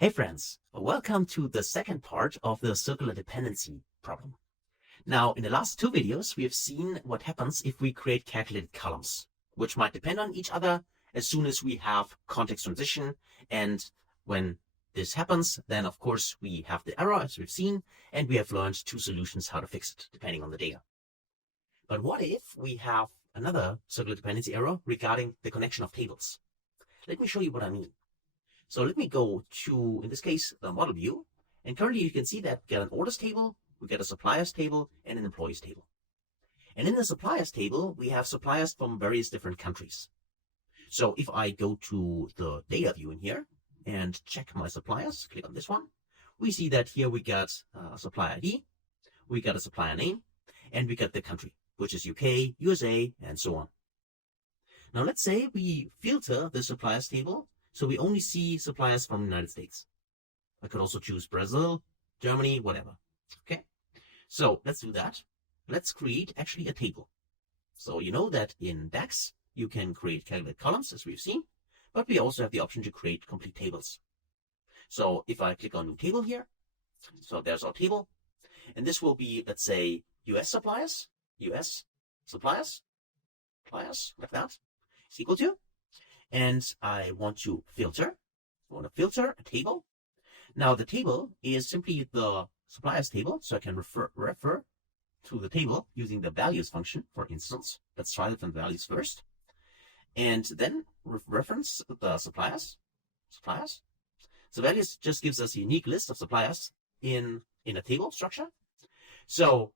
Hey friends, welcome to the second part of the circular dependency problem. Now, in the last two videos, we have seen what happens if we create calculated columns, which might depend on each other as soon as we have context transition. And when this happens, then of course we have the error as we've seen, and we have learned two solutions how to fix it, depending on the data. But what if we have another circular dependency error regarding the connection of tables? Let me show you what I mean. So let me go to, in this case, the model view. And currently you can see that we get an orders table, we get a suppliers table, and an employees table. And in the suppliers table, we have suppliers from various different countries. So if I go to the data view in here and check my suppliers, click on this one, we see that here we got a supplier ID, we got a supplier name, and we got the country, which is UK, USA, and so on. Now let's say we filter the suppliers table, so we only see suppliers from the United States. I could also choose Brazil, Germany, whatever. Okay, so let's do that. Let's create actually a table. So you know that in DAX, you can create calculated columns, as we've seen, but we also have the option to create complete tables. So if I click on new table here, so there's our table, and this will be, let's say, US suppliers, like that, is equal to, and I want to filter a table. Now the table is simply the suppliers table, so I can refer to the table using the values function, for instance. Let's try different values first, and then reference the suppliers. So values just gives us a unique list of suppliers in a table structure. So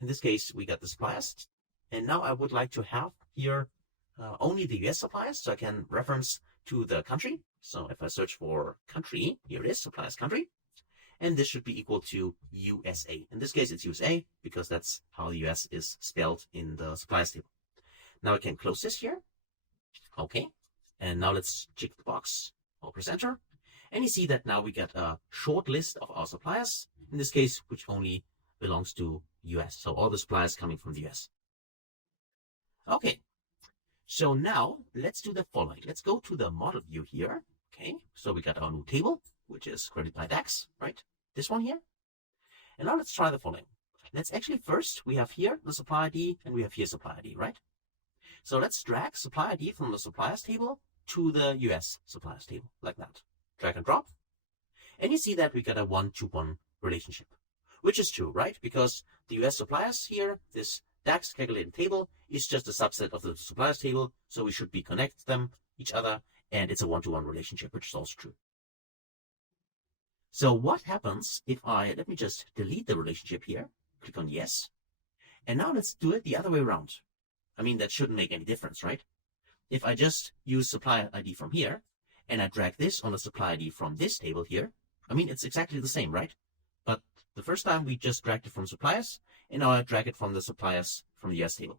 in this case, we got the suppliers, and now I would like to have here only the US suppliers, so I can reference to the country. So if I search for country, here it is, suppliers country, and this should be equal to USA. In this case, it's USA because that's how the US is spelled in the suppliers table. Now I can close this here. Okay, and now let's check the box or press enter, and you see that now we get a short list of our suppliers, in this case, which only belongs to US. So all the suppliers coming from the US. Okay. So now let's do the following. Let's go to the model view here. Okay, so we got our new table, which is created by DAX, right? This one here. And now let's try the following. Let's actually first, we have here the supply ID and we have here supply ID, right? So let's drag supply ID from the suppliers table to the US suppliers table, like that. Drag and drop. And you see that we got a 1-to-1 relationship, which is true, right? Because the US suppliers here, this DAX calculated table is just a subset of the suppliers table, so we should be connect them each other, and it's a 1-to-1 relationship, which is also true. So what happens if let me just delete the relationship here, click on yes, and now let's do it the other way around. I mean, that shouldn't make any difference, right? If I just use supplier ID from here, and I drag this on the supply ID from this table here, I mean, it's exactly the same, right? But the first time we just dragged it from suppliers, and now I drag it from the suppliers from the US table.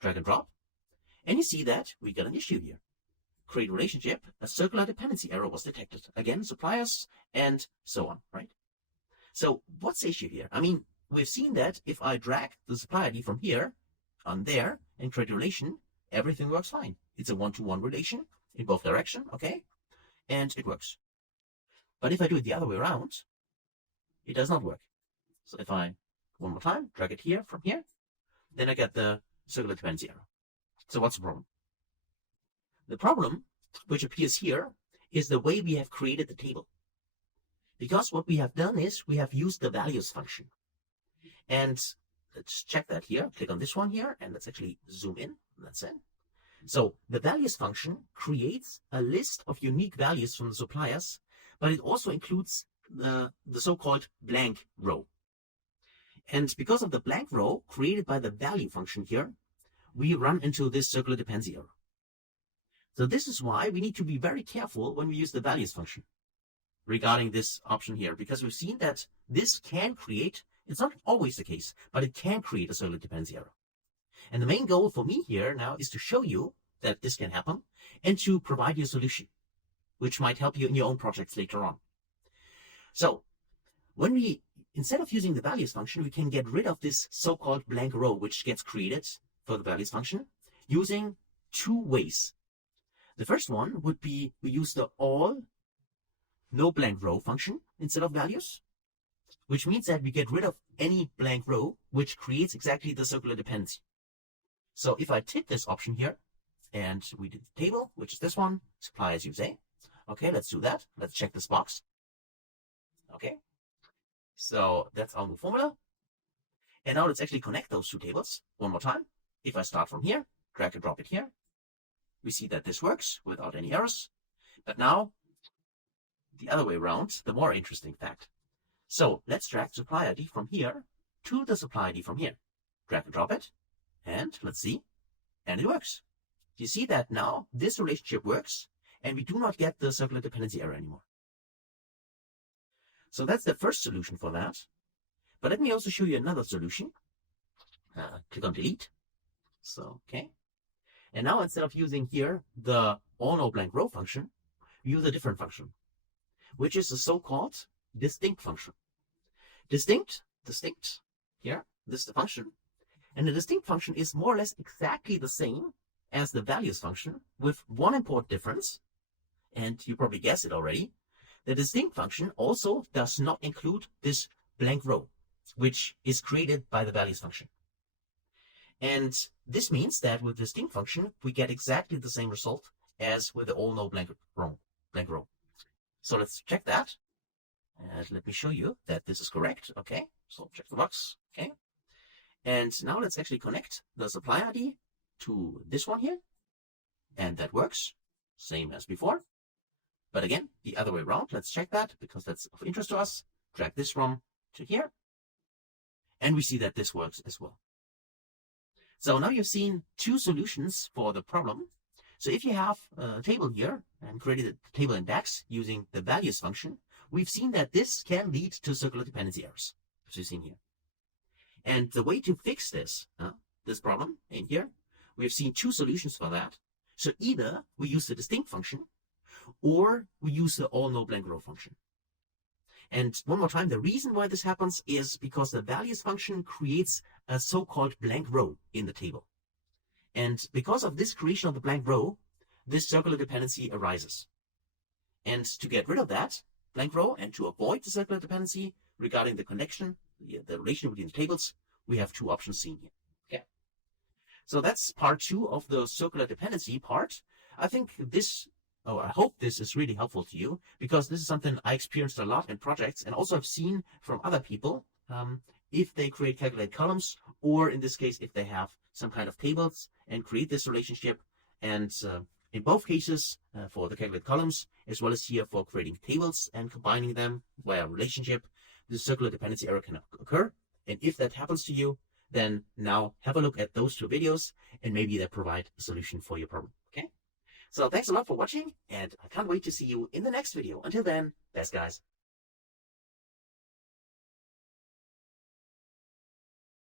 Drag and drop. And you see that we got an issue here. Create relationship, a circular dependency error was detected. Again, suppliers, and so on, right? So what's the issue here? I mean, we've seen that if I drag the supply ID from here on there and create a relation, everything works fine. It's a 1-to-1 relation in both directions, okay? And it works. But if I do it the other way around, it does not work. So if I, one more time, drag it here from here, then I get the circular dependency error. So what's the problem? The problem, which appears here, is the way we have created the table. Because what we have done is we have used the values function. And let's check that here. Click on this one here, and let's actually zoom in. That's it. So the values function creates a list of unique values from the suppliers, but it also includes the so-called blank row. And because of the blank row created by the value function here, we run into this circular dependency error. So this is why we need to be very careful when we use the values function regarding this option here, because we've seen that this can create, it's not always the case, but it can create a circular dependency error. And the main goal for me here now is to show you that this can happen and to provide you a solution, which might help you in your own projects later on. So when we, instead of using the values function, we can get rid of this so-called blank row, which gets created for the values function using two ways. The first one would be we use the all no blank row function instead of values, which means that we get rid of any blank row, which creates exactly the circular dependency. So if I tick this option here, and we did the table, which is this one, supply as you say. Okay, let's do that. Let's check this box. Okay, so that's our new formula. And now let's actually connect those two tables one more time. If I start from here, drag and drop it here, we see that this works without any errors. But now, the other way around, the more interesting fact. So let's drag supply ID from here to the supply ID from here. Drag and drop it, and let's see, and it works. You see that now this relationship works, and we do not get the circular dependency error anymore. So that's the first solution for that. But let me also show you another solution. Click on delete. So, okay. And now instead of using here the all no blank row function, we use a different function, which is a so-called distinct function. Distinct, here, this is the function. And the distinct function is more or less exactly the same as the values function, with one important difference, and you probably guessed it already. The distinct function also does not include this blank row, which is created by the values function. And this means that with the distinct function, we get exactly the same result as with the all no blank row. So let's check that. And let me show you that this is correct. Okay, so check the box. Okay. And now let's actually connect the supply ID to this one here. And that works. Same as before. But again, the other way around. Let's check that because that's of interest to us. Drag this from to here. And we see that this works as well. So now you've seen two solutions for the problem. So if you have a table here and created a table index using the values function, we've seen that this can lead to circular dependency errors, as you've seen here. And the way to fix this problem in here, we've seen two solutions for that. So either we use the distinct function or we use the all no blank row function. And one more time, the reason why this happens is because the values function creates a so-called blank row in the table. And because of this creation of the blank row, this circular dependency arises. And to get rid of that blank row and to avoid the circular dependency regarding the connection, the relation between the tables, we have two options seen here. Okay. So that's part 2 of the circular dependency part. I think this, I hope this is really helpful to you, because this is something I experienced a lot in projects, and also I've seen from other people, if they create calculate columns, or in this case, if they have some kind of tables and create this relationship. And in both cases, for the calculate columns, as well as here for creating tables and combining them via relationship, the circular dependency error can occur. And if that happens to you, then now have a look at those 2 videos, and maybe they provide a solution for your problem. Okay? So thanks a lot for watching, and I can't wait to see you in the next video. Until then, best guys.